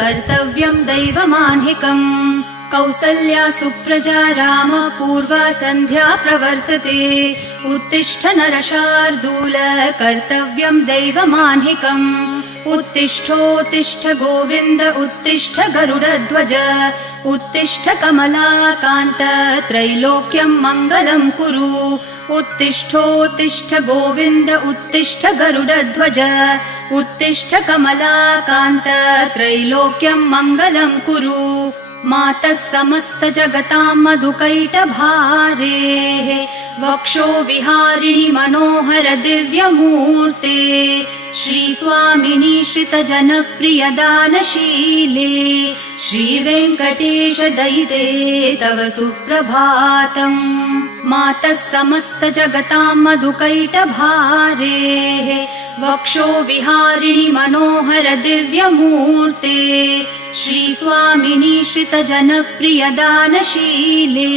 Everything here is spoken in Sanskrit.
कर्तव्यम् दैवमाह्निकम् कौसल्या सुप्रजा राम पूर्वा सन्ध्या प्रवर्तते उत्तिष्ठ नरशार्दूल कर्तव्यम् दैवमाह्निकम् उत्तिष्ठोत्तिष्ठ गोविन्द उत्तिष्ठ गरुडध्वज उत्तिष्ठ कमलाकान्त त्रैलोक्यम् मङ्गलम् कुरु उत्तिष्ठोत्तिष्ठ गोविन्द उत्तिष्ठ गरुडध्वज उत्तिष्ठ कमलाकान्त त्रैलोक्यम् मङ्गलम् कुरु मातः समस्त जगताम् मधुकैटभारेः वक्षो विहारिणि मनोहर दिव्यमूर्ते श्रीस्वामिनि श्रितजनप्रिय दानशीले श्रीवेङ्कटेश दयिते तव सुप्रभातम् मातः समस्त जगताम् मधुकैटभारेः वक्षो विहारिणि मनोहर दिव्यमूर्ते श्रीस्वामिनि श्रितजनप्रिय दानशीले